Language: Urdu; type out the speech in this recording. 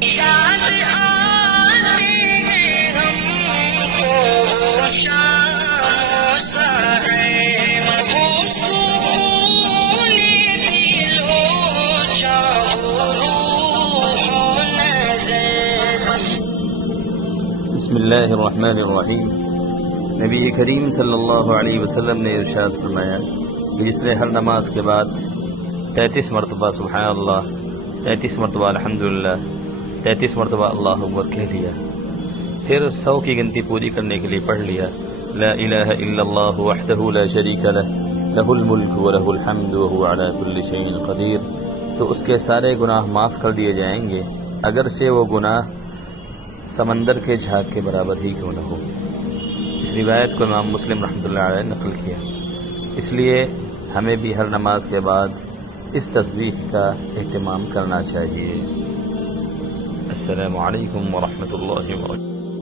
یاد آتے ہیں ہم کو شام سحر، وہ سکون دل و جان و روح و نظر۔ بسم اللہ الرحمن الرحیم۔ نبی کریم صلی اللہ علیہ وسلم نے ارشاد فرمایا کہ جس نے ہر نماز کے بعد 33 مرتبہ سبحان اللہ، 33 مرتبہ الحمدللہ، 33 مرتبہ اللہ اکبر کہہ لیا، پھر 100 کی گنتی پوری کرنے کے لیے پڑھ لیا لا الہ الا اللہ وحدہ لا شریک لہ لہ الملک و لہ الحمد وہو علی کل شیء قدیر، تو اس کے سارے گناہ معاف کر دیے جائیں گے، اگرچہ وہ گناہ سمندر کے جھاگ کے برابر ہی کیوں نہ ہو۔ اس روایت کو امام مسلم رحمۃ اللہ علیہ نے نقل کیا۔ اس لیے ہمیں بھی ہر نماز کے بعد اس تسبیح کا اہتمام کرنا چاہیے۔ السلام علیکم ورحمۃ اللہ وبرکاتہ۔